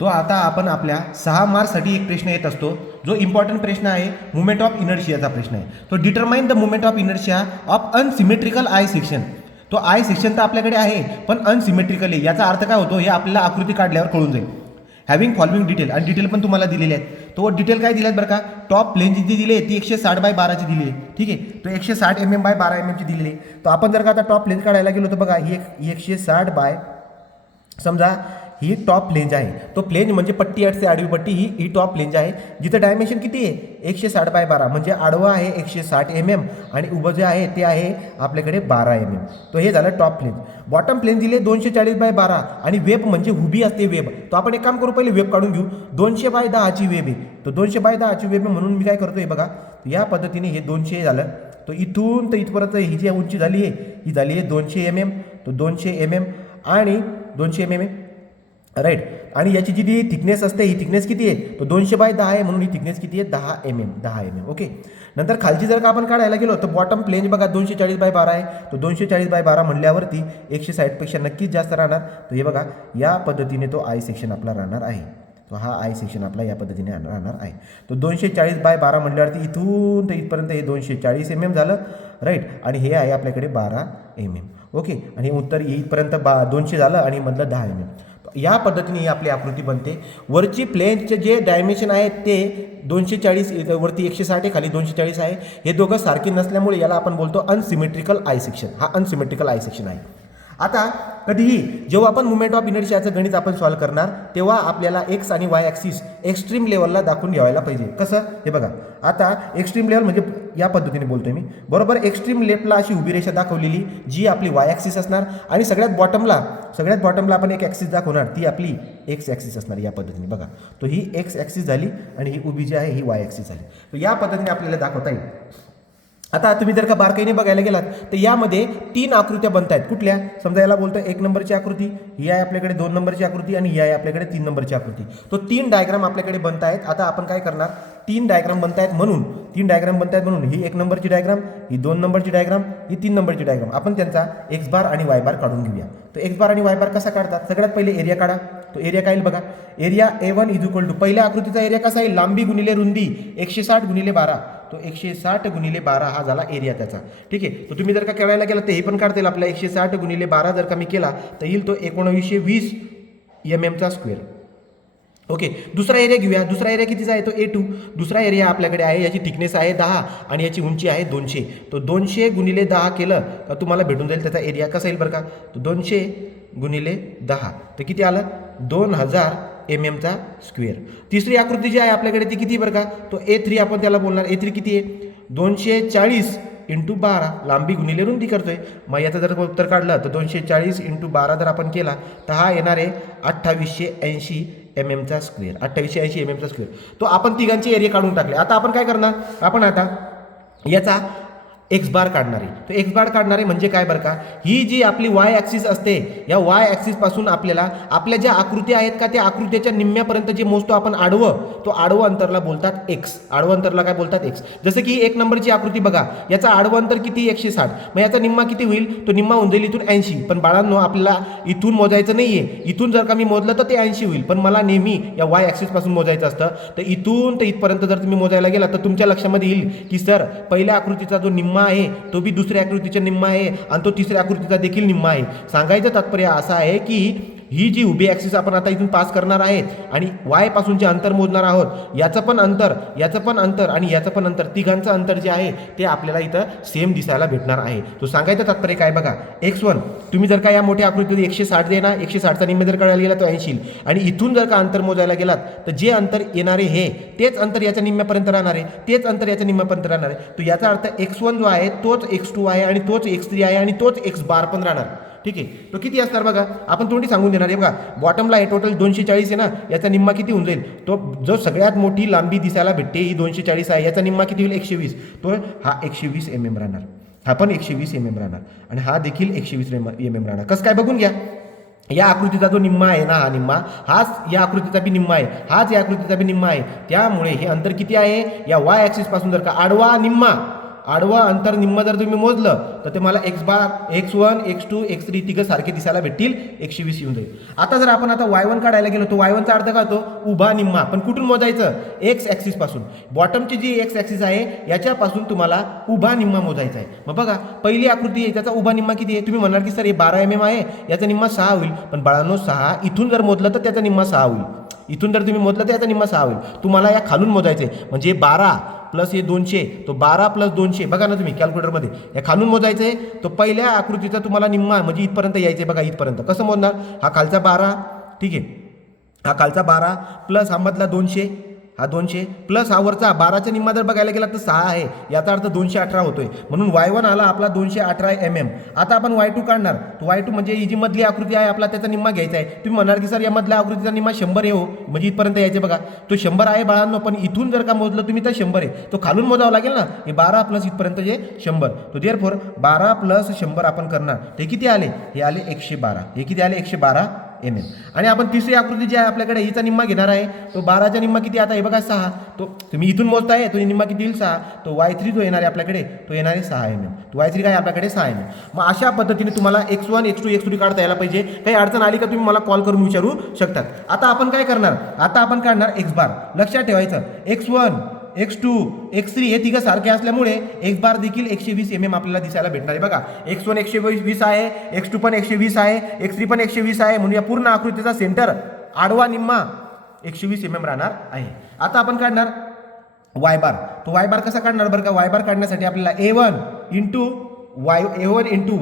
तो आता आपण आपल्या 6 मार्क्ससाठी एक प्रश्न येत असतो, जो इम्पॉर्टंट प्रश्न आहे मुवमेंट ऑफ इनर्शियाचा प्रश्न आहे. तो determine the movement of inertia of unsymmetrical I section. तो आय सेक्शन तर आपल्याकडे आहे, पण अनसिमेट्रिकल आहे. याचा अर्थ काय होतो हे आपल्याला आकृती काढल्यावर कळून जाईल. हॅव्हिंग फॉलोइंग डिटेल, आणि डिटेल पण तुम्हाला दिलेले आहेत. तो डिटेल काय दिले आहेत बरं का, टॉप प्लेन जी दिली आहे ती 160/12ची दिली आहे. ठीक आहे, तो 160 mm/12 mm दिलेली आहे. तर आपण जर का आता टॉप प्लेन काढायला गेलो तर बघा ही 160 बाय, समजा ही टॉप प्लेंज आहे. तो प्लेंज म्हणजे पट्टी असते आडवी पट्टी, ही टॉप प्लेंज आहे, जिथं डायमेन्शन किती आहे 160/12, म्हणजे आडवा आहे 160 mm आणि उभं जे आहे ते आहे आपल्याकडे 12 mm. तो हे झालं टॉप प्लेंज. बॉटम प्लेन दिले 240/12 आणि वेब म्हणजे उभी असते वेब. तो आपण एक काम करू, पहिले वेब काढून घेऊ. 200/10ची वेब आहे. तो 200/10ची वेब म्हणून मी काय करतोय बघा, या पद्धतीने हे 200 झालं. तो इथून तर इथपर्यंत ही जी उंची झाली आहे ही झाली आहे 200 mm. तो 200 mm आणि 200 mm राईट. आणि याची जी थिकनेस असते ही थिकनेस किती आहे, तो 200/10 आहे, म्हणून ही थिकनेस किती आहे 10 mm. ओके. नंतर खालची जर का आपण काढायला गेलो तर बॉटम प्लेन बघा 240/12 आहे. तो 240/12 म्हणल्यावरती 160पेक्षा नक्कीच जास्त राहणार. तर हे बघा या पद्धतीने तो आय सेक्शन आपला राहणार आहे. तो हा आय सेक्शन आपला या पद्धतीने राहणार आहे. तो 240/12 म्हणल्यावरती इथून तर इथपर्यंत हे 240 mm झालं राईट. आणि हे आहे आपल्याकडे 12 mm. ओके. आणि हे उत्तर येईपर्यंत 200 झालं आणि मधलं 10 mm. या पद्धतीने ही आपली आकृती बनते. वरची प्लेनचे जे डायमेन्शन आहेत ते 240, वरती 160 आहे, खाली 240 आहे. हे दोघं सारखे नसल्यामुळे याला आपण बोलतो अनसिमेट्रिकल आय सेक्शन. हा अनसिमेट्रिकल आय सेक्शन आहे. आता कधीही जेव्हा आपण मुवमेंट ऑफ इनर्शियाचं गणित आपण सॉल्व्ह करणार तेव्हा आपल्याला एक्स आणि वाय ॲक्सिस एक्स्ट्रीम लेवलला दाखवून घ्यायला पाहिजे. कसं हे बघा, आता एक्स्ट्रीम लेवल म्हणजे या पद्धतीने बोलतोय मी बरोबर. एक्स्ट्रीम लेफ्टला अशी उभी रेषा दाखवलेली जी आपली वाय ॲक्सिस असणार, आणि सगळ्यात बॉटमला आपण एक ॲक्सिस दाखवणार ती आपली एक्स ॲक्सिस असणार. या पद्धतीने बघा, तो ही एक्स ॲक्सिस झाली आणि ही उभी जी आहे ही वाय ॲक्सिस झाली. तर या पद्धतीने आपल्याला दाखवता येईल. आता तुम्ही जर का बारकाईने बघायला गेलात तर यामध्ये 3 आकृत्या बनत आहेत. कुठल्या, समजा याला बोलतो 1 नंबरची आकृती, ही आहे आपल्याकडे 2 नंबरची आकृती आणि ही आहे आपल्याकडे 3 नंबरची आकृती. तो 3 डायग्राम आपल्याकडे बनत आहेत. आता आपण काय करणार, 3 डायग्राम बनत आहेत म्हणून ही 1 नंबरची डायग्राम, ही 2 नंबरची डायग्राम, ही 3 नंबरची डायग्राम, आपण त्यांचा एक्स बार आणि वाय बार काढून घेऊया. तो एक्स बार आणि वाय बार कसा काढतात, सगळ्यात पहिले एरिया काढा. तो एरिया काय येईल बघा, एरिया A1 = पहिल्या आकृतीचा एरिया कसा आहे, लांबी गुणिले रुंदी 160 × 12. तो 160 × 12 हा झाला एरिया त्याचा. ठीक आहे. तर तुम्ही जर का करायला गेला तर हे पण काढता येईल आपला 160 × 12 जर का मी केला तर येईल तो 1920 mm². ओके. दुसरा एरिया घेऊया. दुसरा एरिया कितीचा आहे, तो A2. दुसरा एरिया आपल्याकडे आहे, याची थिकनेस आहे 10 आणि याची उंची आहे 200. तो 200 × 10 केलं तर तुम्हाला भेटून जाईल त्याचा एरिया कसा येईल बरं का, तो 200 × 10 तर किती आलं 2000 mm². तिसरी आकृती जी आहे आपल्याकडे ती किती बरं का, तो A3 आपण त्याला बोलणार. A3 किती आहे, 240 × 12, लांबी गुणिले रुंदी करतोय. मग याचं जर उत्तर काढलं तर 240 × 12 जर आपण केला तर हा येणार आहे 2880 mm². 2880 mm². तो आपण तिघांचे एरिया काढून टाकले. आता आपण काय करणार, आपण आता याचा एक्स बार काढणार आहे. तो एक्स बार काढणार आहे म्हणजे काय बरं का, ही जी आपली वाय ॲक्सिस असते, या वाय ॲक्सिस पासून आपल्याला आपल्या ज्या आकृत्या आहेत का त्या आकृत्याच्या निम्म्यापर्यंत जे मोजतो आपण आडवं, तो आडवं अंतरला बोलतात एक्स. आडवं अंतरला काय बोलतात एक्स. जसं की 1 नंबरची आकृती बघा, याचा आडवं अंतर किती 160, मग याचा निम्मा किती होईल, तो निम्मा होऊन जाईल इथून 80. पण बाळांनो आपल्याला इथून मोजायचं नाहीये, इथून जर का मी मोजलं तर ते 80 होईल, पण मला नेहमी या वाय ॲक्सिस पासून मोजायचं असतं. तर इथून तर इथपर्यंत जर तुम्ही मोजायला गेला तर तुमच्या लक्षामध्ये येईल की सर पहिल्या आकृतीचा जो निम्मा आहे तो बी दुसऱ्या आकृतीचा निम्मा आहे आणि तो तिसऱ्या आकृतीचा देखील निम्मा आहे. सांगायचं तात्पर्य असं आहे की ही जी उभी ॲक्सिस आपण आता इथून पास करणार आहेत आणि वाय पासून जे अंतर मोजणार आहोत, याचं पण अंतर आणि याचं पण अंतर, तिघांचं अंतर जे आहे ते आपल्याला इथं सेम दिसायला भेटणार आहे. तो सांगायचं तात्पर्य काय बघा, x1 तुम्ही जर का या मोठ्या आकृतीत 160 दे ना, 160चा निम्मे जर कळायला गेला तो 80, आणि इथून जर का अंतर मोजायला गेलात तर जे अंतर येणार आहे हे तेच अंतर याच्या निम्म्यापर्यंत राहणार आहे, तेच अंतर याच्या निम्म्यापर्यंत राहणार आहे. तो याचा अर्थ x1 जो आहे तोच x2 आहे आणि तोच x3 आहे आणि तोच x बार पण राहणार. ठीक आहे. तो किती असणार बघा, आपण थोडी सांगून देणार आहे बघा. बॉटमला आहे टोटल 240 आहे ना, याचा निम्मा किती होऊन जाईल, तो जो सगळ्यात मोठी लांबी दिसायला भेटते ही 240 आहे, याचा निम्मा किती होईल 120. तो हा 120 mm राहणार, हा पण 120 mm राहणार आणि हा देखील 120 mm राहणार. कसं काय बघून घ्या, या आकृतीचा जो निम्मा आहे ना, हा निम्मा हाच या आकृतीचा बी निम्मा आहे, हाच या आकृतीचा बी निम्मा आहे. त्यामुळे हे अंतर किती आहे, या वाय ॲक्सिस पासून जर का आडवा निम्मा आडवं अंतर निम्म जर तुम्ही मोजलं तर ते मला x1 x2 x3 तिघं सारखे दिसायला भेटतील, 120 येऊन जाईल. आता जर आपण आता y1 काढायला गेलो तो y1 चा अर्थ काय होतो, उभा निम्मा. पण कुठून मोजायचं, एक्स ॲक्सिस पासून. बॉटमची जी एक्स ॲक्सिस आहे याच्यापासून तुम्हाला उभा निम्मा मोजायचा आहे. मग बघा पहिली आकृती आहे त्याचा उभा निम्मा किती आहे, तुम्ही म्हणाल की सर हे 12 mm आहे, याचा निम्मा 6 होईल. पण बाळांनो 6 इथून जर मोजलं तर त्याचा निम्मा 6 होईल. इथून जर तुम्ही मोजलं तर याचा निम्मा 6 होईल. तुम्हाला या खालून मोजायचे म्हणजे 12 प्लस हे 200, तो 12 प्लस 200 बघा ना तुम्ही कॅल्क्युलेटरमध्ये या खालून मोजायचे. तो पहिल्या आकृतीचा तुम्हाला निम्मा म्हणजे इथपर्यंत यायचे. बघा इथपर्यंत कसं मोजणार, हा खालचा 12 ठीक आहे, हा खालचा 12 प्लस हा मधला 200, हा 200 प्लस हा वरचा 12चा निम्मा जर बघायला गेला तर 6 आहे, याचा अर्थ 218 होतोय. म्हणून y1 आला आपला 218 mm. आता आपण y2 काढणार. तो y2 म्हणजे ही जी मधली आकृती आहे आपला त्याचा निम्मा घ्यायचा आहे. तुम्ही म्हणाल की सर या मधल्या आकृतीचा निम्मा 100 आहे हो, म्हणजे इथपर्यंत यायचे. बघा तो 100 आहे बाळांनो, पण इथून जर का मोजलं तुम्ही तर 100 आहे, तो खालून मोजावं लागेल ना. हे 12 प्लस इथपर्यंत जे 100, तो देअरफॉर 12 प्लस 100 आपण करणार. ते किती आले, हे आले 112. हे किती आले, 112 mm. आणि आपण तिसरी आकृती जी आहे आपल्याकडे हिचा निम्मा घेणार आहे. तो 12चा निम्मा किती आता हे बघा 6, तो तुम्ही इथून मोजताय तो निम्मा किती येईल 6. तो y3 जो येणार आहे आपल्याकडे तो येणार आहे 6 mm. तो y3 काय आपल्याकडे 6 mm. मग अशा पद्धतीने तुम्हाला x1 x2 x3 काढता यायला पाहिजे. काही अडचण आली का तुम्ही मला कॉल करून विचारू शकतात. आता आपण काय करणार, आता आपण काढणार x बार. लक्षात ठेवायचं x1 x2 x3 हे तिघं सारखे असल्यामुळे x बार देखील 120 mm आपल्याला दिसायला भेटणार आहे. बघा x1 120 आहे, x2 पण 120 आहे, x3 पण 120 आहे. म्हणून या पूर्ण आकृतीचा सेंटर आडवा निम्मा 120 mm राहणार आहे. आता आपण काढणार y बार. तो y बार कसा काढणार बरं का, y बार काढण्यासाठी आपल्याला a1 into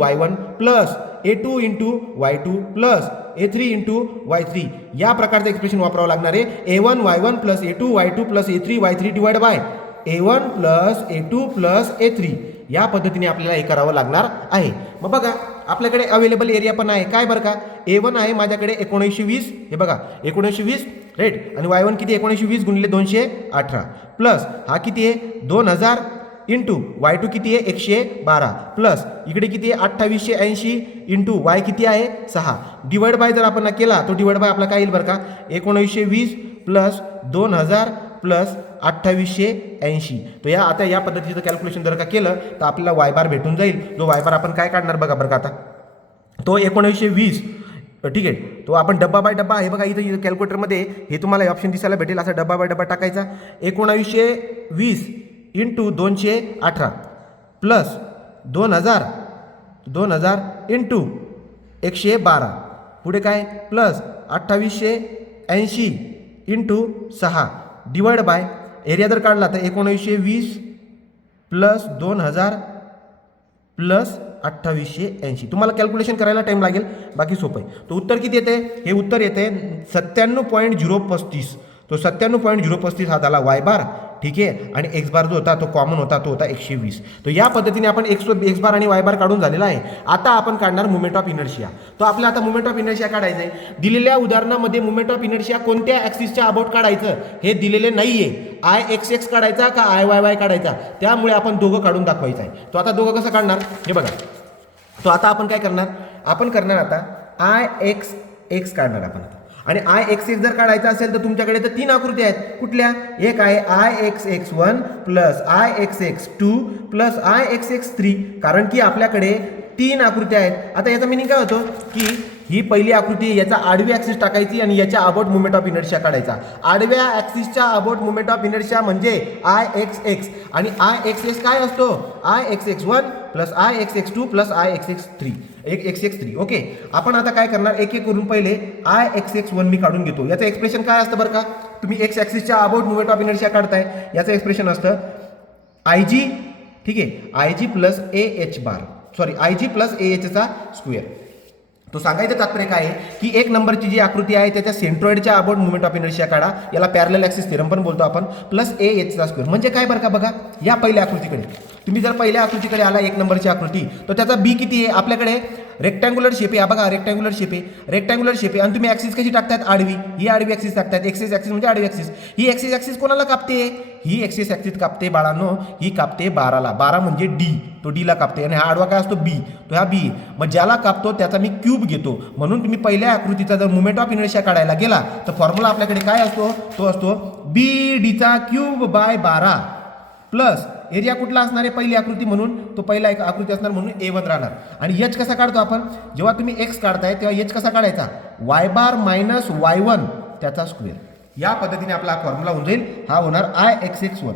y1 plus a2 into y2 plus a3 into y3 या प्रकारचं एक्सप्रेशन वापरावं लागणार आहे. a1 y1 plus a2 y2 plus a3 y3 divide by a1 plus a2 plus a3 या पद्धतीने आपल्याला हे करावं लागणार आहे. मग बघा आपल्याकडे अवेलेबल एरिया पण आहे काय बरं का, a1 आहे माझ्याकडे 1920, हे बघा 1920 राईट, आणि y1 किती 1920 गुणिले 218 प्लस हा किती आहे 2000 इंटू y2 किती आहे 112 प्लस इकडे किती आहे 2880 इंटू y किती आहे 6 डिवाइड बाय जर आपण केला तो डिवाइड बाय आपला काय येईल बरं का, 1920 प्लस 2000 प्लस 2880. तो या आता या पद्धतीचं कॅल्क्युलेशन जर का केलं तर आपल्याला y बार भेटून जाईल. जो y बार आपण काय काढणार बघा बरं का, आता तो 1920 ठीक आहे, तो आपण डब्बा बाय डब्बा आहे बघा इथं कॅल्क्युलेटरमध्ये हे तुम्हाला ऑप्शन दिसायला भेटेल. असा डब्बा बाय डब्बा टाकायचा 1920 इंटू 218 प्लस 2000 इंटू 112 पुढे काय plus 2880 into 6 divide by area जर काढला तर 1920 प्लस 2000 प्लस 2880. तुम्हाला कॅल्क्युलेशन करायला टाइम लागेल, बाकी सोपं आहे. तो उत्तर किती येते, हे उत्तर येते 97.035. तो 97.035 हा झाला y बार ठीक आहे. आणि x बार जो होता तो कॉमन होता, तो होता 120. तो या पद्धतीने आपण x बार आणि y बार काढून झालेला आहे. आता आपण काढणार मुवमेंट ऑफ इनर्शिया. तो आपला आता मुवमेंट ऑफ इनर्शिया काढायचं आहे. दिलेल्या उदाहरणामध्ये मुवमेंट ऑफ इनर्शिया कोणत्या ॲक्सिसच्या अबाउट काढायचं हे दिलेले नाहीये. IXX काढायचा का IYY काढायचा, त्यामुळे आपण दोघं काढून दाखवायचं आहे. तो आता दोघं कसं काढणार हे बघा. तो आता आपण काय करणार, आपण करणार आता IXX काढणार आपण आता. आणि IXX जर काढायचा असेल तर तुमच्याकडे तर 3 आकृती आहेत. कुठल्या, एक आहे IXX1 plus IXX2 plus IXX3, कारण की आपल्याकडे 3 आकृत्या आहेत. आता याचा मिनिंग काय होतो की ही पहिली आकृती याचा आडवी ॲक्सिस टाकायची आणि याच्या अबाउट मुवमेंट ऑफ इनर्शिया काढायचा. आडव्या ॲक्सिसच्या अबाउट मुवमेंट ऑफ इनर्शिया म्हणजे IXX, आणि IXX काय असतो IXX1 plus IXX2 plus IXX3 okay. आपण आता काय करणार, एक एक करून पहिले IXX1 मी काढून घेतो. याचं एक्सप्रेशन काय असतं बरं का, तुम्ही एक्स ॲक्सिसच्या अबाउट मुवमेंट ऑफ इनर्शिया काढताय, याचं एक्सप्रेशन असतं IG ठीक आहे, IG plus AH bar sorry IG plus AH चा स्क्वेअर. तो सांगायचं तात्पर्य काय आहे की एक नंबरची जी आकृती आहे त्याच्या सेंट्रॉइडच्या अबाउट मुवमेंट ऑफ इनर्शिया काढा, याला पॅरलल ॲक्सिस थेरम पण बोलतो आपण, प्लस AH चा स्क्वेअर. म्हणजे काय बरं का, बघा या पहिल्या आकृतीकडे तुम्ही जर पहिल्या आकृतीकडे आला एक नंबरची आकृती, तर त्याचा बी किती आहे आपल्याकडे रेक्टँग्युलर शेप आहे. बघा रेक्टँग्युलर शेप आहे आणि तुम्ही ॲक्सिस कशी टाकतात आडवी, ही आडवी ॲक्सिस टाकतात. एक्सिस ॲक्सिस म्हणजे आडवी ॲक्सिस. ही एक्सिस ॲक्सिस कोणाला कापते, ही एक्सिस ॲक्सिस कापते बाळांनो, ही कापते 12ला. 12 म्हणजे D, तो Dला कापते. आणि हा आडवा काय असतो B, तो हा B. मग ज्याला कापतो त्याचा मी क्यूब घेतो. म्हणून तुम्ही पहिल्या आकृतीचा जर मुवमेंट ऑफ इनर्शिया काढायला गेला तर फॉर्म्युला आपल्याकडे काय असतो, तो असतो BD चा क्यूब बाय 12 प्लस एरिया कुठला असणार आहे पहिली आकृती म्हणून तो पहिला एक आकृती असणार म्हणून A1 राहणार. आणि एच कसा काढतो आपण जेव्हा तुम्ही एक्स काढताय तेव्हा एच कसा काढायचा वाय बार मायनस y1 त्याचा स्क्वेअर. या पद्धतीने आपला फॉर्म्युला होऊन जाईल. हा होणार Ixx1.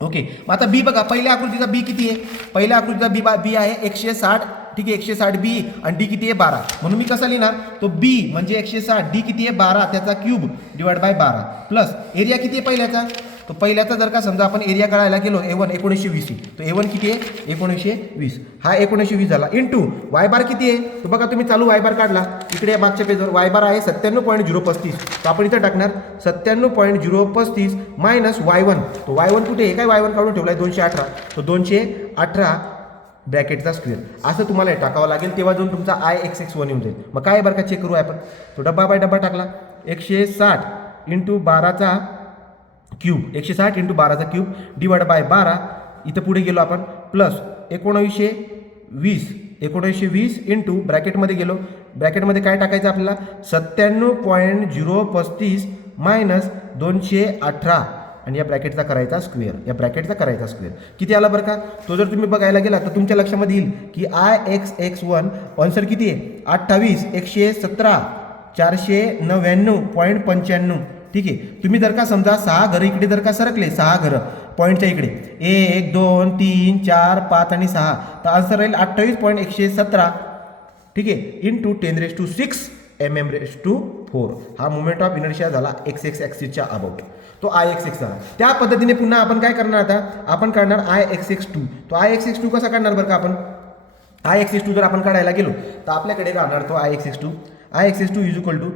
ओके. मग आता बी बघा पहिल्या आकृतीचा बी किती आहे पहिल्या आकृतीचा बी आहे 160. ठीक आहे 160 बी आणि डी किती आहे 12. म्हणून मी कसं लिहिणार तो बी म्हणजे 160 डी किती आहे 12 त्याचा cube divide by 12 plus area किती आहे पहिल्याचा तो पहिल्याचा जर का समजा आपण एरिया काढायला गेलो A1 1920 तो A1 किती आहे 1920 हा 1920 झाला इंटू वाय बार किती आहे तो बघा तुम्ही चालू वाय बार काढला इकडे मागच्या पेजवर वाय बार आहे 97.035 तो आपण इथं टाकणार 97.035 मायनस y1 तो y1 कुठे आहे काय y1 काढून ठेवलाय 218 तो 218 ब्रॅकेटचा स्क्वेअर असं तुम्हाला हे टाकावं लागेल तेव्हा जाऊन तुमचा Ixx1 येऊन जाईल. मग काय बरं का चेक करू आपण तो डब्बा बाय डब्बा टाकला 160 इंटू 12चा क्यूब 160 इंटू 12चा क्यूब डिवाइड बाय 12 इथं पुढे गेलो आपण प्लस 1920 इंटू ब्रॅकेटमध्ये गेलो ब्रॅकेटमध्ये काय टाकायचं आपल्याला 97.035 मायनस 218 आणि या ब्रॅकेटचा करायचा स्क्वेअर किती आला बरं का तो जर तुम्ही बघायला गेला तर तुमच्या लक्षामध्ये येईल की Ixx1 आन्सर किती आहे 28 117 499.95. ठीक आहे तुम्ही जर का समजा 6 घरं इकडे जर का सरकले 6 घरं पॉईंटच्या इकडे 1 2 3 4 5 आणि 6 तर आन्सर राहील 28.117. ठीक आहे इंटू 10⁶ mm⁴. हा मुवमेंट ऑफ इनर्शिया झाला x ॲक्सिसच्या अबाउट तो Ixx झाला. त्या पद्धतीने पुन्हा आपण काय करणार आता आपण काढणार Ixx2 तो Ixx2 कसा काढणार बरं का आपण Ixx2 जर आपण काढायला गेलो तर आपल्याकडे राहणार तो Ixx2 is equal to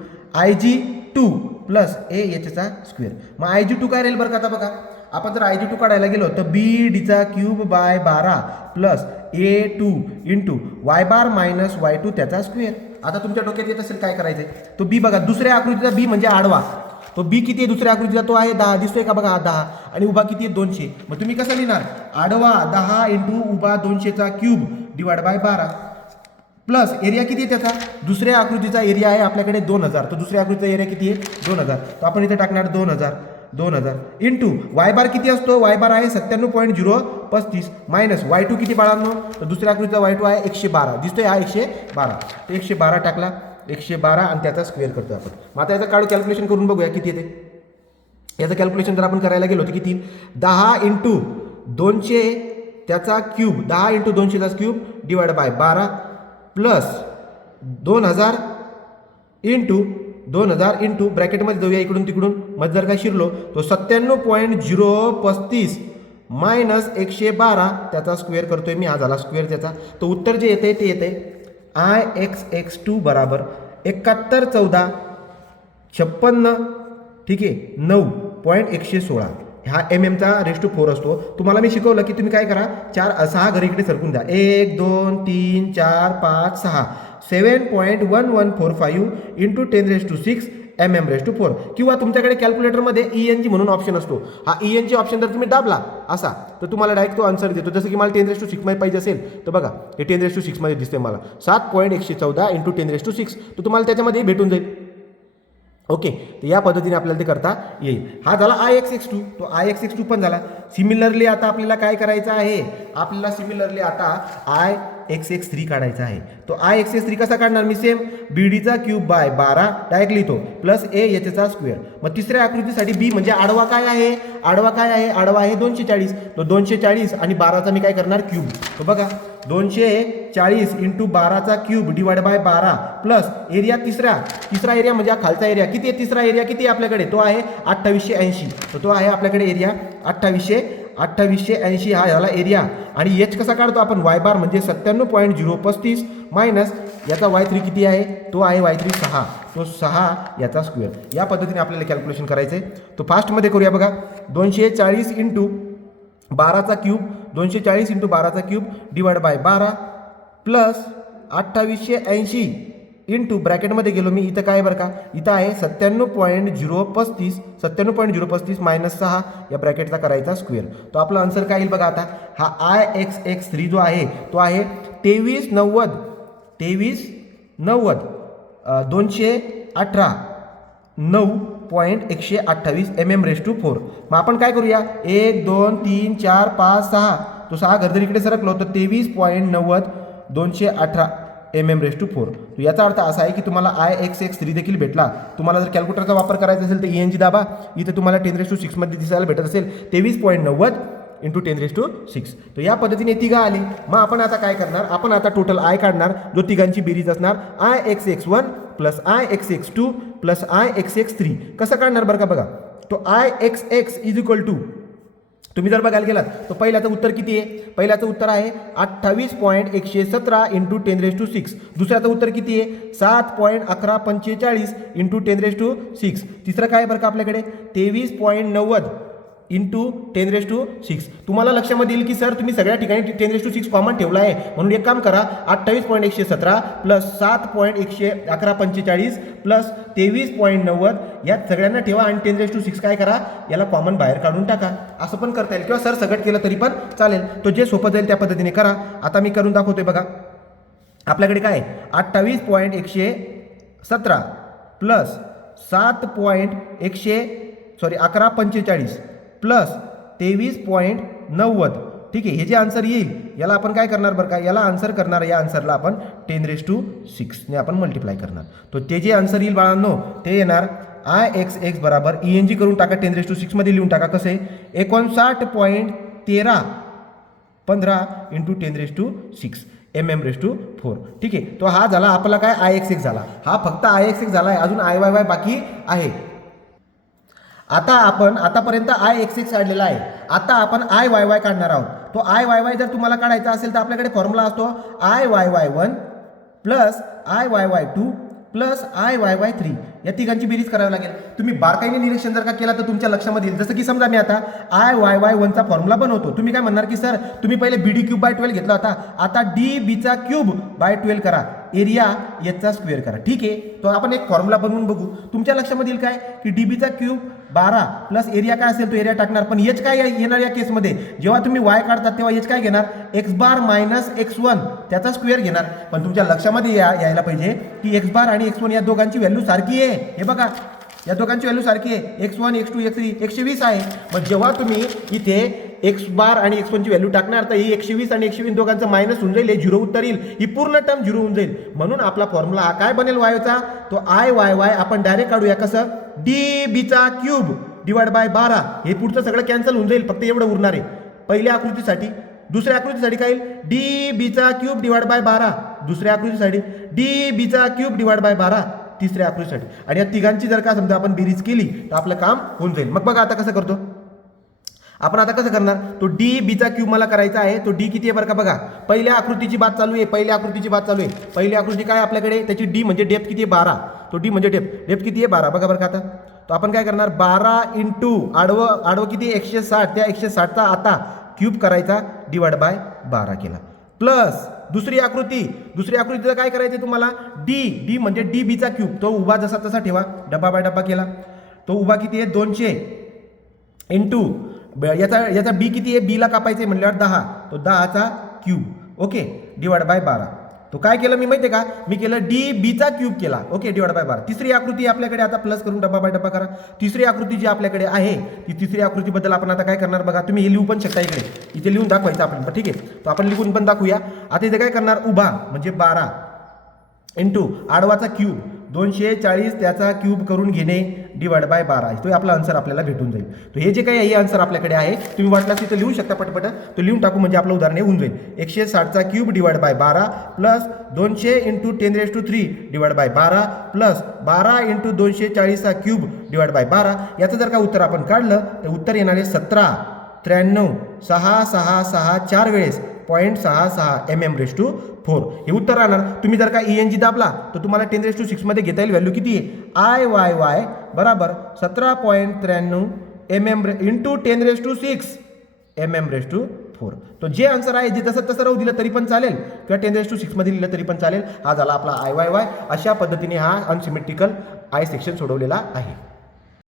Ig2 plus AHचा स्क्वेअर. मग Ig2 काय राहील बरं का आता बघा आपण जर Ig2 काढायला गेलो तर BDचा cube by 12 plus A2 into Y bar minus y2 त्याचा स्क्वेअर. आता तुमच्या डोक्यात येत असेल काय करायचंय तो बी बघा दुसऱ्या आकृतीचा बी म्हणजे आडवा तो बी किती आहे दुसऱ्या आकृतीचा तो आहे 10 दिसतोय का बघा 10 आणि उभा किती आहे 200. मग तुम्ही कसं लिहिणार आडवा 10 इंटू उभा 200चा cube divide by 12 plus area किती आहे त्याचा दुसऱ्या आकृतीचा एरिया आहे आपल्याकडे 2000 तर दुसऱ्या आकृतीचा एरिया किती आहे 2000 तर आपण इथे टाकणार 2000 इंटू वाय बार किती असतो वाय बार आहे 97.035 मायनस y2 किती बाळांनो तर दुसऱ्या आकृतीचा y2 आहे 112 दिसतोय हा 112 तर 112 टाकला 112 आणि त्याचा स्क्वेअर करतो आपण. मग आता याचं काढू कॅल्क्युलेशन करून बघूया किती येते. याचं कॅल्क्युलेशन जर आपण करायला गेलो तर किती 10 इंटू 200 त्याचा क्यूब 10 इंटू 200चा cube divide by 12 plus 2000 into ब्रॅकेटमध्ये जाऊया इकडून तिकडून मध्ये जर काय शिरलो तो 97.035 मायनस 112 त्याचा स्क्वेअर करतोय मी हा झाला स्क्वेअर त्याचा. तो उत्तर जे येते ते येते Ixx2 बराबर 711456 ठीक आहे 9.116 हा mm⁴ असतो. तुम्हाला मी शिकवलं की तुम्ही काय करा 6 घरी इकडे सरकून द्या 1 2 3 4 5 6 7.1145 इंटू 10⁶ mm⁴ किंवा तुमच्याकडे कॅल्क्युलेटरमध्ये ENG म्हणून ऑप्शन असतो. हा ENG ऑप्शन जर तुम्ही दाबला असा तर तुम्हाला डायरेक्ट तो आन्सर देतो. जसं की मला 10⁶ मध्ये पाहिजे असेल तर बघा हे 10⁶ मध्ये दिसते मला 7.114 इंटू 10⁶ तर तुम्हाला त्याच्यामध्ये भेटून जाईल. ओके तर या पद्धतीने आपल्याला ते करता येईल. हा झाला Ixx2 तो Ixx2 पण झाला. सिमिलरली आता आपल्याला काय करायचं आहे आपल्याला सिमिलरली आता Ixx3 काढायचा आहे. तो Ixx3 कसा काढणार मी सेम BDचा क्यूब बाय 12 डायरेक्ट लिहितो प्लस AHचा स्क्वेअर. मग तिसऱ्या आकृतीसाठी बी म्हणजे आडवा काय आहे आडवा आहे 240 तो 240 आणि 12चा मी काय करणार क्यूब. तो बघा 240 इंटू 12चा cube divide by 12 plus area तिसरा एरिया म्हणजे हा खालचा एरिया किती आहे तिसरा एरिया किती आहे आपल्याकडे तो आहे 2880 तर तो आहे आपल्याकडे एरिया 2880 हा झाला एरिया. आणि एच कसा काढतो आपण वाय बार म्हणजे 97.035 मायनस याचा y3 किती आहे तो आहे y3 6 तो 6 याचा स्क्वेअर. या पद्धतीने आपल्याला कॅल्क्युलेशन करायचं आहे. तो फास्टमध्ये करूया बघा 240 इंटू 12चा क्यूब 240 इंटू 12चा cube divide by 12 plus 2880 into ब्रॅकेटमध्ये गेलो मी इथं काय बरं का इथं आहे 97.035 मायनस 6 या ब्रॅकेटचा करायचा स्क्वेअर. तो आपला आन्सर काय येईल बघा आता हा Ixx3 जो आहे तो आहे 2390 218 9 22.128 mm/4. मग आपण काय करूया 1 2 3 4 5 6 तो 6 घर जर इकडे सरकलो तर 23.90 mm/4. याचा अर्थ असा आहे की तुम्हाला IXX3 देखील भेटला. तुम्हाला जर कॅल्क्युलेटरचा वापर करायचा असेल तर ENG दाबा. इथे तुम्हाला 10⁶ मध्ये दिसायला भेटत असेल 23.90 × 10⁶. तर या पद्धतीने तिघा आले. मग आपण आता काय करणार, आपण आता टोटल आय काढणार जो तिघांची बेरीज असणार IXX1 + IXX2 + IXX3. कसं काढणार बरं का बघा. तो IXX = तुम्ही जर बघायला गेलात तर पहिल्याचं उत्तर किती आहे, पहिल्याचं उत्तर आहे 28.117 × 10⁶. दुसऱ्याचं उत्तर किती आहे 7.1145 × 10⁶. तिसरं काय बरं का आपल्याकडे 23.90 × 10⁶. तुम्हाला लक्षामध्ये येईल की सर तुम्ही सगळ्या ठिकाणी 10⁶ कॉमन ठेवला आहे, म्हणून एक काम करा 28.117 + 7.1145 + 23.90 यात सगळ्यांना ठेवा आणि 10⁶ काय करा याला कॉमन बाहेर काढून टाका. असं पण करता येईल किंवा सर सगळं केलं तरी पण चालेल. तो जे सोपं जाईल त्या पद्धतीने करा. आता मी करून दाखवतोय बघा. आपल्याकडे काय 28.117 + 1145 + 23.90. ठीक आहे. हे जे आन्सर येईल याला आपण काय करणार बरं का, याला आन्सर करणार, या आन्सरला आपण 10⁶ ने आपण मल्टिप्लाय करणार. तो ते जे आन्सर येईल बाळांनो ते येणार IXX बराबर ENG करून टाका 10⁶ मध्ये लिहून टाका. कसं आहे 59.1315 × 10⁶ mm/4. ठीक आहे. तो हा झाला आपला काय IXX झाला. हा फक्त IXX झाला आहे, अजून IYY बाकी आहे. आता आपण आतापर्यंत IXX काढलेला आहे. आता आपण IYY काढणार आहोत. तो IYY जर तुम्हाला काढायचा असेल तर आपल्याकडे फॉर्म्युला असतो IYY1 + IYY2 + IYY3. या तिघांची बेरीज करावी लागेल. तुम्ही बारकाईने निरीक्षण जर का केला तर तुमच्या लक्षामध्ये येईल. जसं की समजा मी आता IYY1चा फॉर्म्युला बनवतो. तुम्ही काय म्हणणार की सर तुम्ही पहिले BD3/12 घेतला होता, आता DB3/12 करा, एरिया याचा स्क्वेअर करा. ठीक आहे. तो आपण एक फॉर्म्युला बनवून बघू. तुमच्या लक्षामध्ये येईल काय की DB3 12 + एरिया काय असेल तो एरिया टाकणार. पण एच काय येणार या केसमध्ये, जेव्हा तुम्ही y काढतात तेव्हा एच काय घेणार x बार - x1 त्याचा स्क्वेअर घेणार. पण तुमच्या लक्षामध्ये यायला पाहिजे की x बार आणि x1 या दोघांची व्हॅल्यू सारखी आहे. हे बघा या दोघांची व्हॅल्यू सारखी आहे. x1 x2 x3 120 आहे. मग जेव्हा तुम्ही इथे x बार आणि x1 ची व्हॅल्यू टाकणार तर ही 120 आणि 120 दोघांचं मायनस होऊन जाईल, हे 0 उत्तर येईल, ही पूर्ण टर्म 0 होऊन जाईल. म्हणून आपला फॉर्म्युला हा काय बनेल वायचा, तो IYY आपण डायरेक्ट काढूया. कसं DB3 / 12. हे पुढचं सगळं कॅन्सल होऊन जाईल, फक्त एवढं उरणार आहे पहिल्या आकृतीसाठी. दुसऱ्या आकृतीसाठी काय येईल DB3 / 12. दुसऱ्या आकृतीसाठी DB3 / 12. तिसऱ्या आकृतीसाठी. आणि या तिघांची जर का समजा आपण बेरीज केली तर आपलं काम होऊन जाईल. मग बघा आता कसं करतो आपण, आता कसं करणार, तो DB3 मला करायचा आहे. तो D किती आहे बरं का बघा. पहिल्या आकृतीची बात चालू आहे, पहिल्या आकृतीची बात चालू आहे. पहिली आकृती काय आपल्याकडे, त्याची D म्हणजे डेप्थ किती आहे 12. तो D म्हणजे डेप्थ किती आहे 12. बघा बरं का आता तो आपण काय करणार 12 × आडवं किती 160, त्या 160चा आता क्यूब करायचा / 12 केला. प्लस दुसरी आकृतीला काय करायचं तुम्हाला D म्हणजे DB3. तो उभा जसा तसा ठेवा, डब्बा बाय डब्बा केला. तो उभा किती आहे 200 × याचा B किती आहे, B ला कापायचे म्हणल्यावर 10, तो 10चा क्यूब. ओके / 12. तो काय केलं मी माहिती आहे का, मी केलं DB3 केला. ओके / 12. तिसरी आकृती आपल्याकडे आता प्लस करून डब्बा बाय डब्बा करा. तिसरी आकृती जी आपल्याकडे आहे ती तिसरी आकृतीबद्दल आपण आता काय करणार बघा. तुम्ही हे लिहू पण शकता, इथे लिहून दाखवायचं आपण. ठीक आहे. तो आपण लिहून पण दाखवूया. आता इथे काय करणार उभा म्हणजे 12 × आडवाचा क्यूब 240 त्याचा क्यूब करून घेणे / 12. तो आपला आन्सर आपल्याला भेटून जाईल. तो हे जे काही हे आन्सर आपल्याकडे आहे तुम्ही वाटल्यास तिथे लिहू शकता पटपट. तो लिहून टाकू म्हणजे आपलं उदाहरण होऊन जाईल. 160चा क्यूब / 12 प्लस 200 × 10⁻³ / 12 प्लस 12 × 240चा क्यूब / 12. याचं जर का उत्तर आपण काढलं तर उत्तर येणार आहे 17 93 666 4 वेळेस 0.66 mm/4. हे उत्तर राहणार. तुम्ही जर का ENG दाबला तर तुम्हाला 10⁶ मध्ये घेता येईल व्हॅल्यू किती आहे IYY बराबर 17.93 mm × 10⁶ mm/4. तो जे आन्सर आहे जे जसं तसं राहू दिलं तरी पण चालेल किंवा 10⁶ मध्ये लिहिलं तरी पण चालेल. हा झाला आपला IYY. अशा पद्धतीने हा अनसिमेट्रिकल I सेक्शन सोडवलेला आहे.